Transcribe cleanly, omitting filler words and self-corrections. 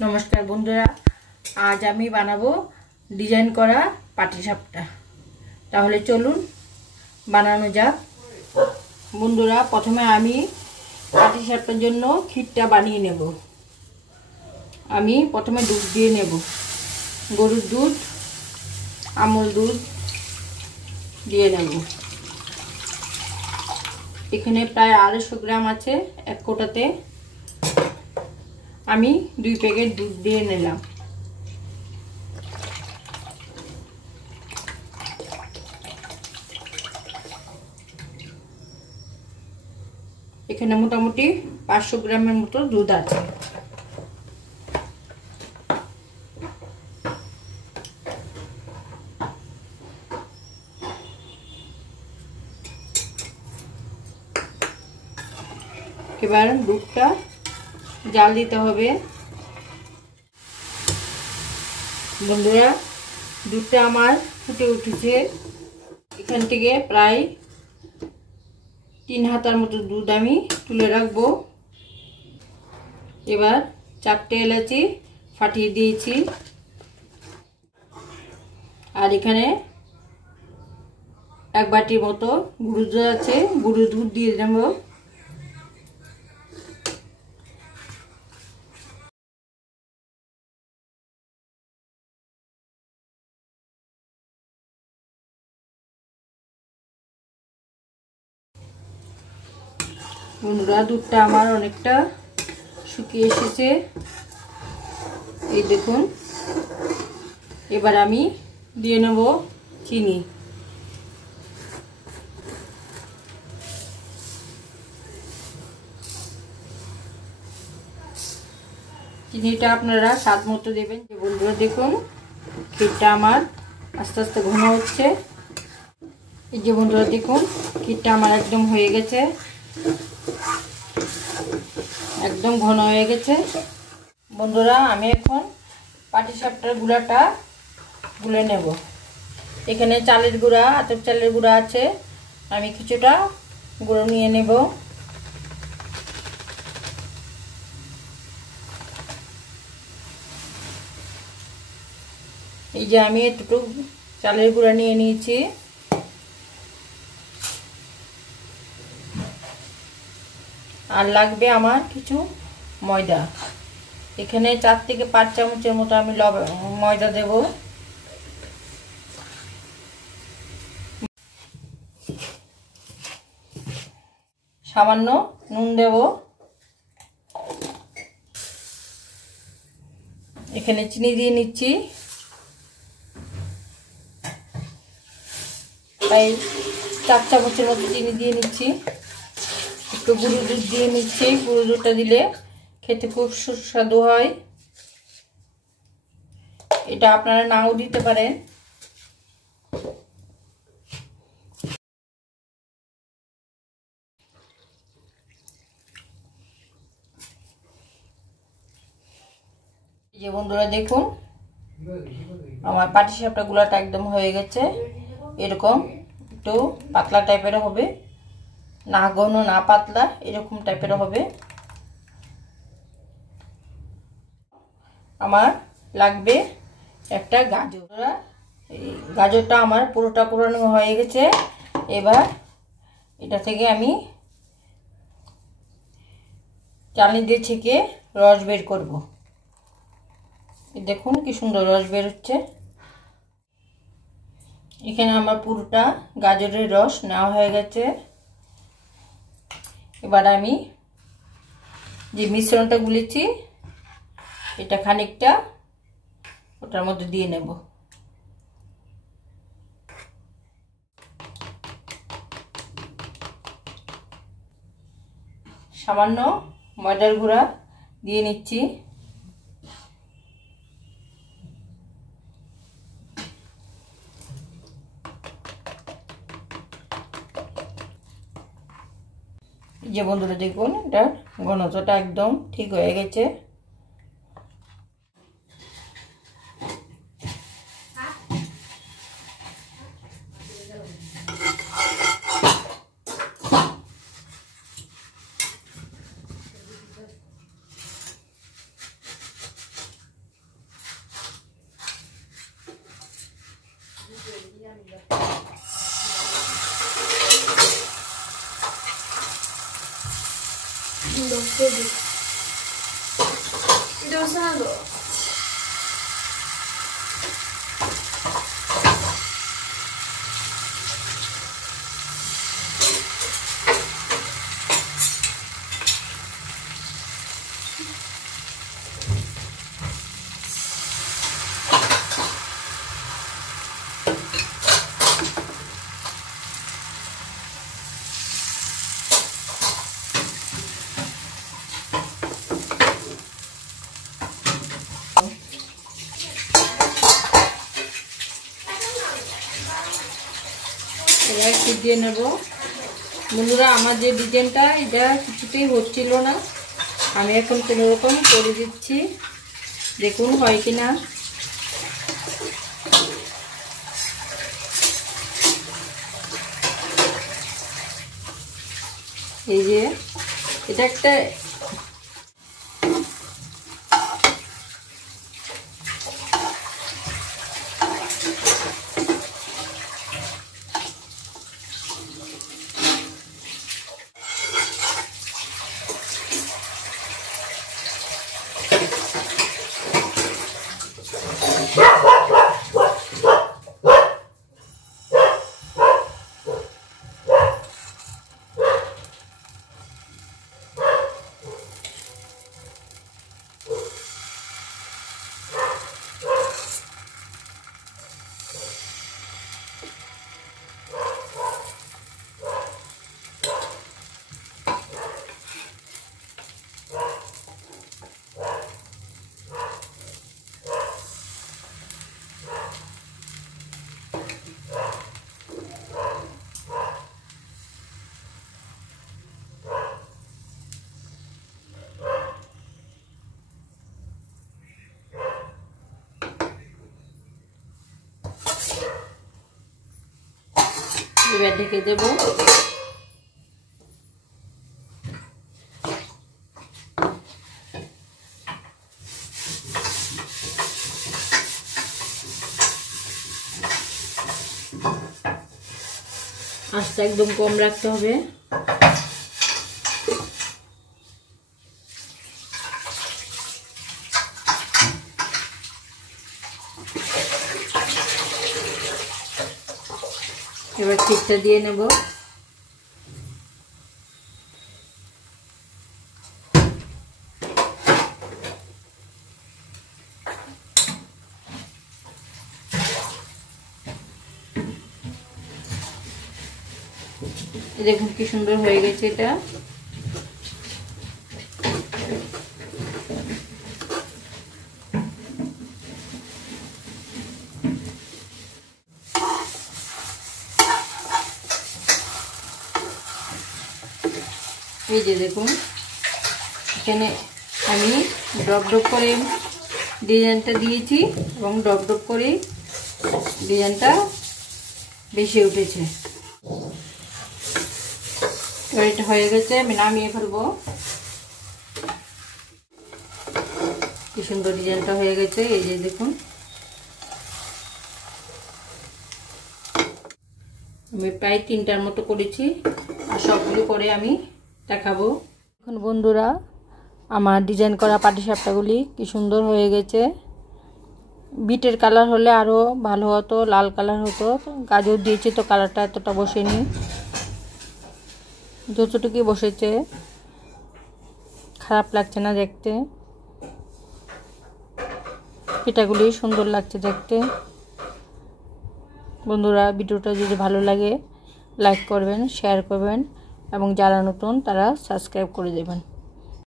नमस्कार बंधुरा आज आमी बानाबो डिजाइन करा पाटीसापटा। ताहले चलुन बानानो जाक। बंधुरा प्रथमे आमी पाटीसापटार जन्य खीरटा बानिये नेब। आमी प्रथमे दूध दिए नेब, गरुर दूध, आमूल दूध दिए नेब। एखाने प्राय 250 ग्राम आछे एक कोटाते। आमी 2 पैकेट दूध दिए निलाम। एखाने मोटामुटी 500 ग्रामेर मतो दूध आछे। एबार दूधटा जाल दीते होबे। बंधुरा दूधटा आमार फुटे उठेছে। एखान থেকে प्राय 3 हातार मतो दूध आमी तुले राखबो। एबार 4টে এলাচি फाटिয়ে দিয়েছি আর এখানে এক বাটির মতো গুঁড়ো দুধ আছে, গুঁড়ো দুধ দিয়ে দেব। বন্ধুরা দুধটা আমার অনেকটা শুকিয়ে এসেছে, এই দেখুন। এবার আমি দিয়ে নেব চিনি। চিনিটা আপনারা স্বাদ মতো দেবেন। বন্ধুরা দেখুন ক্ষীরটা আমার আস্তে আস্তে ঘন হচ্ছে। এই যে বন্ধুরা দেখুন ক্ষীরটা আমার একদম হয়ে গেছে, একদম ঘন হয়ে গেছে। বন্ধুরা আমি এখন পাটিসাপটার গুঁড়াটা গুলে নেব। এখানে চালের গুঁড়া, আতপ চালের গুঁড়া আছে, আমি কিছুটা গুঁড়ো নিয়ে নেব। এই যে আমি একটু চালের গুঁড়া নিয়ে নিয়েছি। আর লাগবে আমার কিছু ময়দা। এখানে 4 থেকে 5 চামচের মতো আমি ময়দা দেব। সামান্য নুন দেব। এখানে চিনি দিয়ে নিচ্ছি, তাই 4 চামচের মতো চিনি দিয়ে নিচ্ছি। একটু গুঁড়ো দুধ দিয়ে নিচ্ছি। গুঁড়ো দুধটা দিলে খেতে খুব সুস্বাদু হয়। এটা আপনারা নাও দিতে পারেন। এই যে বন্ধুরা দেখুন আমার পাটিসাপটা গুলাটা একদম হয়ে গেছে। এরকম একটু পাতলা টাইপের হবে, না ঘন না পাতলা, এরকম টাইপের হবে। আমার লাগবে একটা গাজর। এই গাজরটা আমার পুরোটা পুরানো হয়ে গেছে। এবার এটা থেকে আমি চালনি দিয়ে ছেঁকে রস বের করব। দেখুন কি সুন্দর রস বের হচ্ছে। এখানে আমার পুরোটা গাজরের রস নেওয়া হয়ে গেছে। এবার আমি যে মিশ্রণটা গুলেছি এটা খানিকটা ওটার মধ্যে দিয়ে নেব। সামান্য ময়দার গুঁড়া দিয়ে নিচ্ছি। যে বন্ধুরা দেখুন এটা ঘনত্বটা একদম ঠিক হয়ে গেছে। একটু দিয়ে নেব বন্ধুরা। আমার যে ডিজাইনটা এটা কিছুতেই হচ্ছিল না, আমি এখন কোনো রকম করে দিচ্ছি, দেখুন হয় কিনা। এই যে এটা একটা এবার ঢেকে দেব। আঁচটা একদম কম রাখতে হবে। এবার চিপটা দিয়ে নেব। দেখুন কি সুন্দর হয়ে গেছে এটা। এই যে দেখুন এখানে আমি ডপ ডপ করে ডিজাইনটা দিয়েছি এবং ডপ ডপ করে ডিজাইনটা বেশি উঠেছে। এটা হয়ে গেছে, আমি নামিয়ে ফেলবো। কি সুন্দর ডিজাইনটা হয়ে গেছে। এই যে দেখুন আমি প্রায় 3টার মতো করেছি, আর সবগুলো করে আমি দেখাবো। এখন বন্ধুরা আমার ডিজাইন করা পাটিসাপটাগুলি কি সুন্দর হয়ে গেছে। বিটের কালার হলে আরও ভালো হতো, লাল কালার হতো। গাজর দিয়েছি তো কালারটা এতটা বসেনি, যতটুকুই বসেছে খারাপ লাগছে না দেখতে। পিঠাগুলি সুন্দর লাগছে দেখতে। বন্ধুরা ভিডিওটা যদি ভালো লাগে লাইক করবেন, শেয়ার করবেন এবং যারা নতুন তারা সাবস্ক্রাইব করে দেবেন।